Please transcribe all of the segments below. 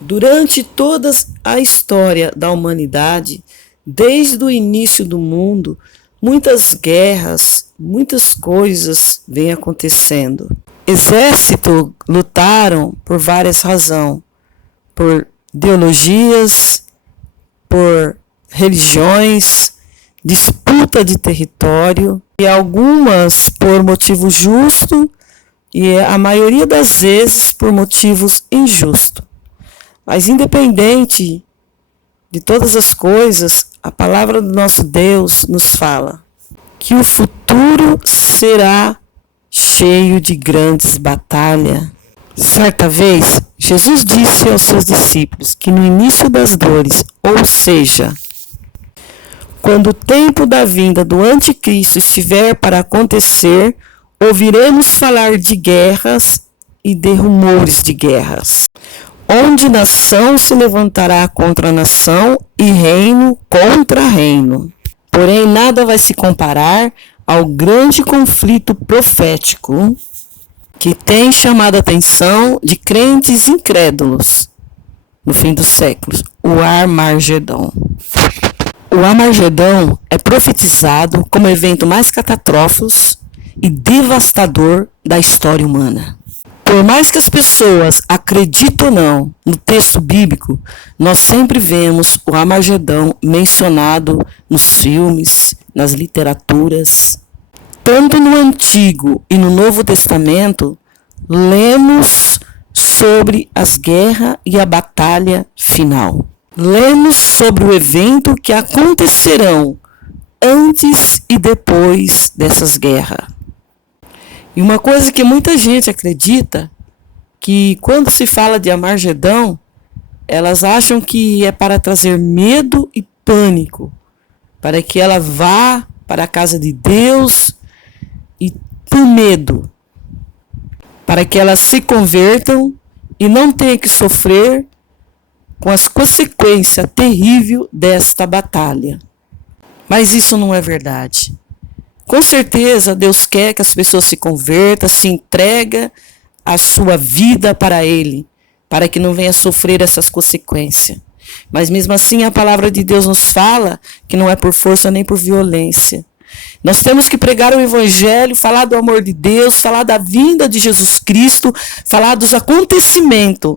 Durante toda a história da humanidade, desde o início do mundo, muitas guerras, muitas coisas vêm acontecendo. Exércitos lutaram por várias razões, por ideologias, por religiões, disputa de território, e algumas por motivo justo e a maioria das vezes por motivos injustos. Mas independente de todas as coisas, a palavra do nosso Deus nos fala que o futuro será cheio de grandes batalhas. Certa vez, Jesus disse aos seus discípulos que no início das dores, ou seja, quando o tempo da vinda do anticristo estiver para acontecer, ouviremos falar de guerras e de rumores de guerras, onde nação se levantará contra nação e reino contra reino. Porém, nada vai se comparar ao grande conflito profético que tem chamado a atenção de crentes incrédulos no fim dos séculos, o Armagedon. O Armagedon é profetizado como o evento mais catastrófico e devastador da história humana. Por mais que as pessoas acreditem ou não no texto bíblico, nós sempre vemos o Armagedon mencionado nos filmes, nas literaturas. Tanto no Antigo e no Novo Testamento, lemos sobre as guerras e a batalha final. Lemos sobre o evento que acontecerão antes e depois dessas guerras. E uma coisa que muita gente acredita, que quando se fala de Armagedon, elas acham que é para trazer medo e pânico, para que ela vá para a casa de Deus e por medo, para que elas se convertam e não tenham que sofrer com as consequências terríveis desta batalha. Mas isso não é verdade. Com certeza, Deus quer que as pessoas se convertam, se entregam a sua vida para Ele, para que não venha sofrer essas consequências. Mas mesmo assim, a palavra de Deus nos fala que não é por força nem por violência. Nós temos que pregar o Evangelho, falar do amor de Deus, falar da vinda de Jesus Cristo, falar dos acontecimentos,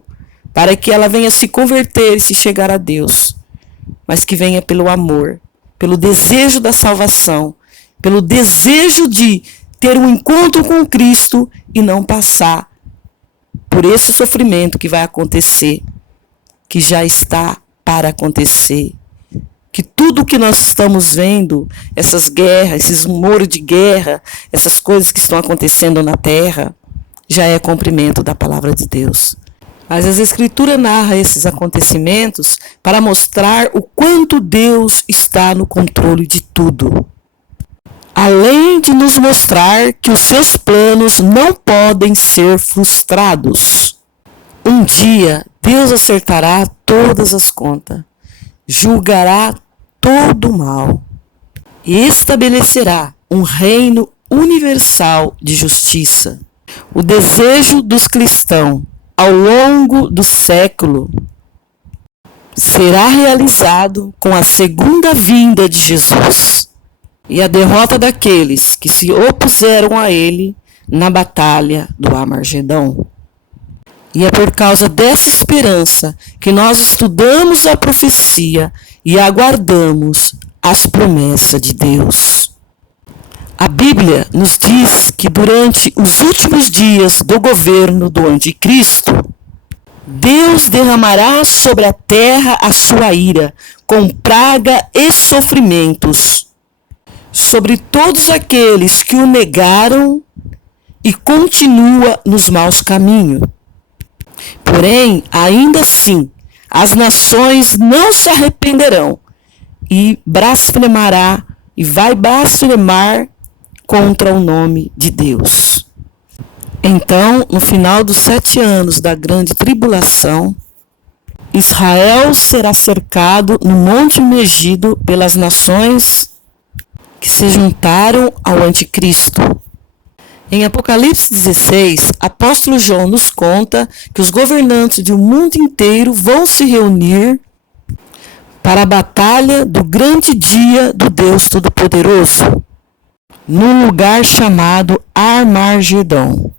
para que ela venha se converter e se chegar a Deus. Mas que venha pelo amor, pelo desejo da salvação, pelo desejo de ter um encontro com Cristo e não passar por esse sofrimento que vai acontecer, que já está para acontecer. Que tudo que nós estamos vendo, essas guerras, esses rumores de guerra, essas coisas que estão acontecendo na terra, já é cumprimento da palavra de Deus. Mas as Escrituras narram esses acontecimentos para mostrar o quanto Deus está no controle de tudo. Além de nos mostrar que os seus planos não podem ser frustrados. Um dia, Deus acertará todas as contas, julgará todo o mal e estabelecerá um reino universal de justiça. O desejo dos cristãos ao longo do século será realizado com a segunda vinda de Jesus e a derrota daqueles que se opuseram a ele na batalha do Armagedon. E é por causa dessa esperança que nós estudamos a profecia e aguardamos as promessas de Deus. A Bíblia nos diz que durante os últimos dias do governo do Anticristo, Deus derramará sobre a terra a sua ira, com praga e sofrimentos, sobre todos aqueles que o negaram e continua nos maus caminhos. Porém, ainda assim, as nações não se arrependerão e vai blasfemar contra o nome de Deus. Então, no final dos 7 anos da grande tribulação, Israel será cercado no Monte Megido pelas nações que se juntaram ao Anticristo. Em Apocalipse 16, apóstolo João nos conta que os governantes do mundo inteiro vão se reunir para a batalha do grande dia do Deus Todo-Poderoso, num lugar chamado Armagedon.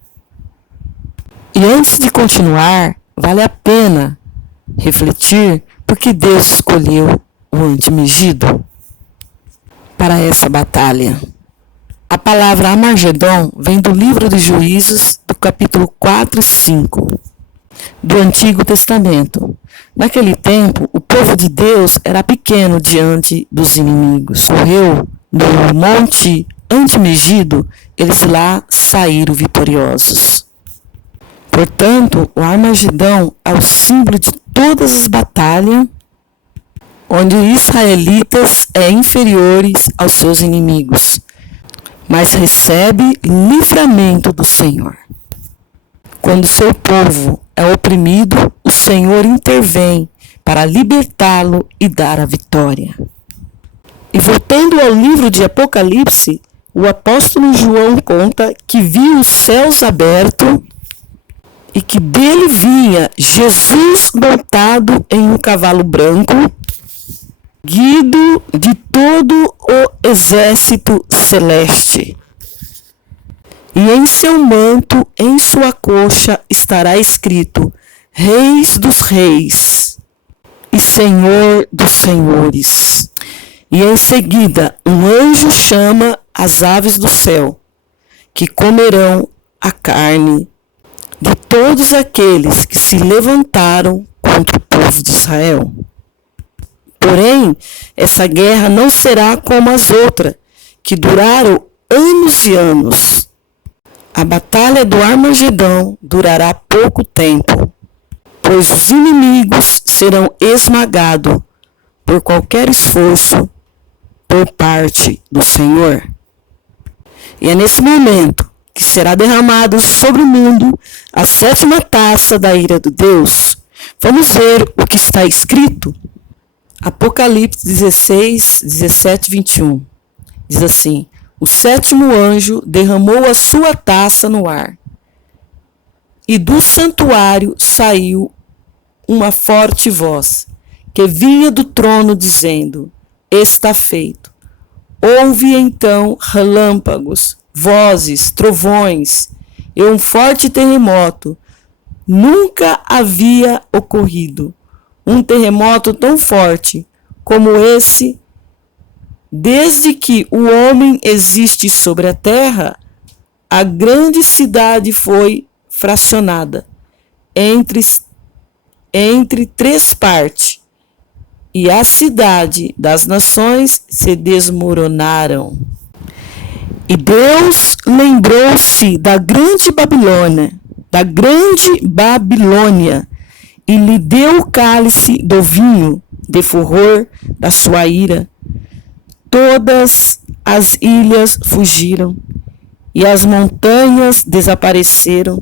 E antes de continuar, vale a pena refletir porque Deus escolheu o antimegido para essa batalha. A palavra Armagedon vem do livro dos Juízes, do capítulo 4 e 5, do Antigo Testamento. Naquele tempo, o povo de Deus era pequeno diante dos inimigos. Correu no monte antimegido, eles lá saíram vitoriosos. Portanto, o Armagedão é o símbolo de todas as batalhas onde os israelitas são inferiores aos seus inimigos, mas recebe livramento do Senhor. Quando seu povo é oprimido, o Senhor intervém para libertá-lo e dar a vitória. E voltando ao livro de Apocalipse, o apóstolo João conta que viu os céus abertos e que dele vinha Jesus montado em um cavalo branco, guiado de todo o exército celeste. E em seu manto, em sua coxa, estará escrito: Reis dos Reis e Senhor dos Senhores. E em seguida, um anjo chama as aves do céu, que comerão a carne de todos aqueles que se levantaram contra o povo de Israel. Porém, essa guerra não será como as outras, que duraram anos e anos. A batalha do Armagedão durará pouco tempo, pois os inimigos serão esmagados por qualquer esforço por parte do Senhor. E é nesse momento que será derramado sobre o mundo a 7ª taça da ira de Deus. Vamos ver o que está escrito. Apocalipse 16, 17 e 21. Diz assim: o 7º anjo derramou a sua taça no ar, e do santuário saiu uma forte voz, que vinha do trono, dizendo: está feito. Houve então relâmpagos, vozes, trovões e um forte terremoto. Nunca havia ocorrido um terremoto tão forte como esse desde que o homem existe sobre a terra. A grande cidade foi fracionada entre 3 partes, e a cidade das nações se desmoronaram. E Deus lembrou-se da grande Babilônia, e lhe deu o cálice do vinho de furor da sua ira. Todas as ilhas fugiram, e as montanhas desapareceram.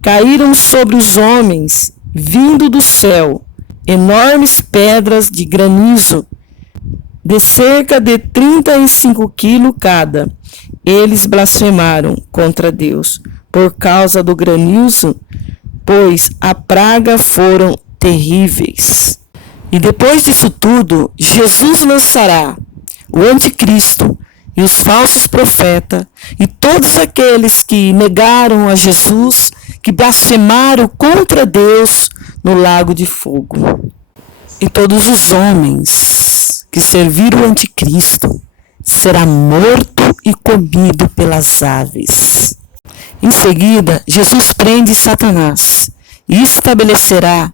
Caíram sobre os homens, vindo do céu, enormes pedras de granizo, de cerca de 35 quilos cada. Eles blasfemaram contra Deus por causa do granizo, pois a praga foram terríveis. E depois disso tudo, Jesus lançará o anticristo e os falsos profetas e todos aqueles que negaram a Jesus, que blasfemaram contra Deus, no lago de fogo. E todos os homens que serviram o anticristo será morto e comido pelas aves. Em seguida, Jesus prende Satanás e estabelecerá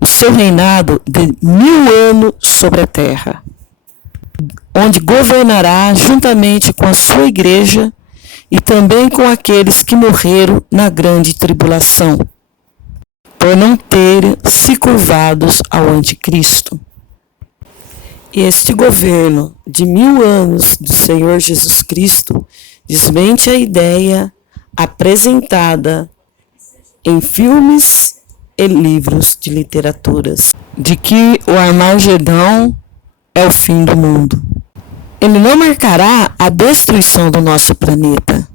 o seu reinado de 1000 anos sobre a terra, onde governará juntamente com a sua igreja e também com aqueles que morreram na grande tribulação, por não terem se curvados ao anticristo. E este governo de 1000 anos do Senhor Jesus Cristo desmente a ideia apresentada em filmes e livros de literaturas de que o Armagedão é o fim do mundo. Ele não marcará a destruição do nosso planeta,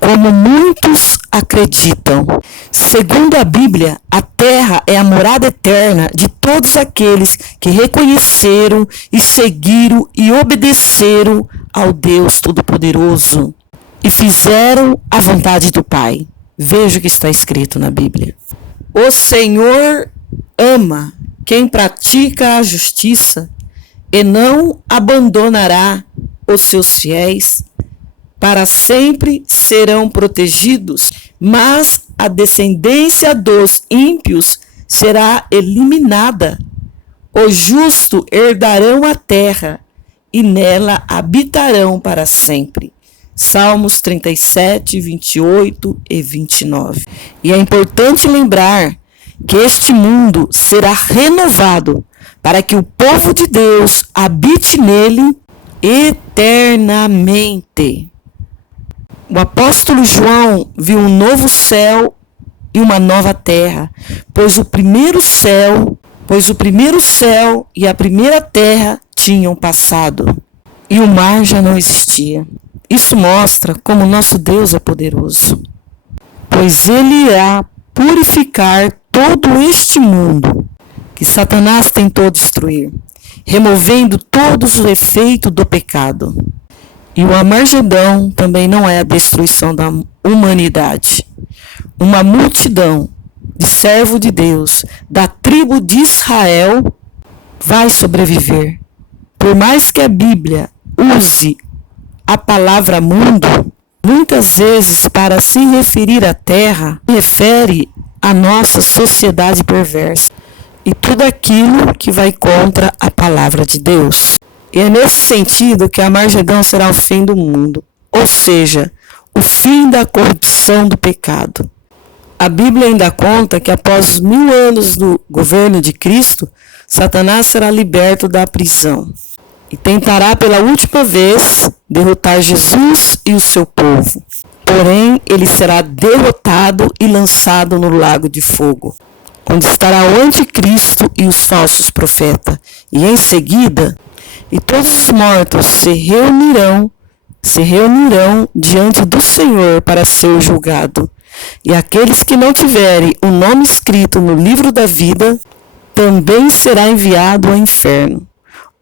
como muitos acreditam. Segundo a Bíblia, a terra é a morada eterna de todos aqueles que reconheceram e seguiram e obedeceram ao Deus Todo-Poderoso e fizeram a vontade do Pai. Veja o que está escrito na Bíblia. O Senhor ama quem pratica a justiça e não abandonará os seus fiéis. Para sempre serão protegidos, mas a descendência dos ímpios será eliminada. Os justos herdarão a terra e nela habitarão para sempre. Salmos 37, 28 e 29. E é importante lembrar que este mundo será renovado para que o povo de Deus habite nele eternamente. O apóstolo João viu um novo céu e uma nova terra, pois o primeiro céu e a primeira terra tinham passado e o mar já não existia. Isso mostra como nosso Deus é poderoso, pois ele irá purificar todo este mundo que Satanás tentou destruir, removendo todos os efeitos do pecado. E o Armagedão também não é a destruição da humanidade. Uma multidão de servos de Deus, da tribo de Israel, vai sobreviver. Por mais que a Bíblia use a palavra mundo, muitas vezes para se referir à terra, refere à nossa sociedade perversa e tudo aquilo que vai contra a palavra de Deus. E é nesse sentido que a Armagedão será o fim do mundo, ou seja, o fim da corrupção do pecado. A Bíblia ainda conta que após os 1000 anos do governo de Cristo, Satanás será liberto da prisão e tentará pela última vez derrotar Jesus e o seu povo. Porém, ele será derrotado e lançado no lago de fogo, onde estará o anticristo e os falsos profetas. E em seguida, e todos os mortos se reunirão diante do Senhor para ser julgado. E aqueles que não tiverem o nome escrito no livro da vida, também será enviado ao inferno,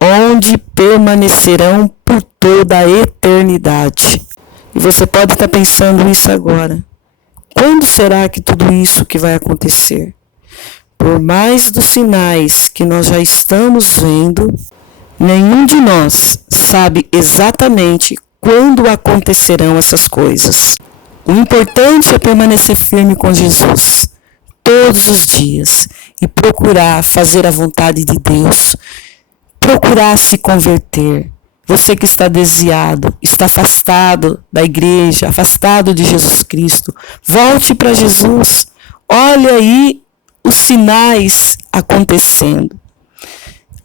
onde permanecerão por toda a eternidade. E você pode estar pensando isso agora. Quando será que tudo isso que vai acontecer? Por mais dos sinais que nós já estamos vendo, nenhum de nós sabe exatamente quando acontecerão essas coisas. O importante é permanecer firme com Jesus todos os dias e procurar fazer a vontade de Deus, procurar se converter. Você que está desviado, está afastado da igreja, afastado de Jesus Cristo, volte para Jesus. Olha aí os sinais acontecendo.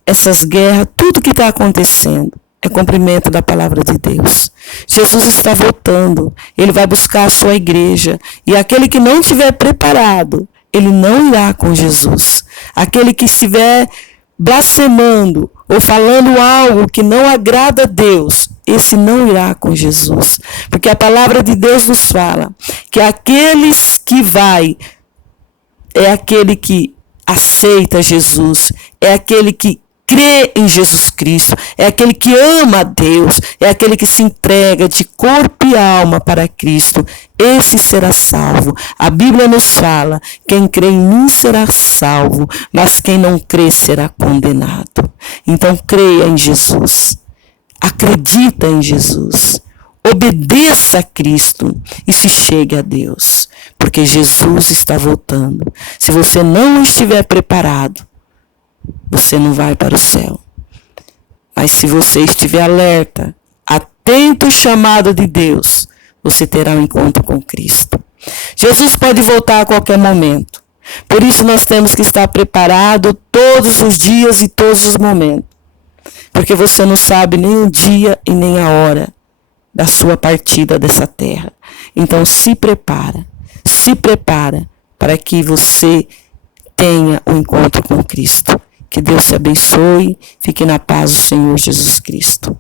Essas guerras, tudo que está acontecendo é cumprimento da palavra de Deus. Jesus está voltando, ele vai buscar a sua igreja, e aquele que não estiver preparado, ele não irá com Jesus. Aquele que estiver blasfemando ou falando algo que não agrada a Deus, esse não irá com Jesus. Porque a palavra de Deus nos fala que aqueles que vai é aquele que aceita Jesus, é aquele que crê em Jesus Cristo, é aquele que ama a Deus, é aquele que se entrega de corpo e alma para Cristo. Esse será salvo. A Bíblia nos fala, quem crê em mim será salvo, mas quem não crê será condenado. Então creia em Jesus, acredita em Jesus, obedeça a Cristo e se chegue a Deus, porque Jesus está voltando. Se você não estiver preparado, você não vai para o céu. Mas se você estiver alerta, atento ao chamado de Deus, você terá um encontro com Cristo. Jesus pode voltar a qualquer momento. Por isso nós temos que estar preparado todos os dias e todos os momentos. Porque você não sabe nem o dia e nem a hora da sua partida dessa terra. Então se prepara para que você tenha um encontro com Cristo. Que Deus te abençoe. Fique na paz do Senhor Jesus Cristo.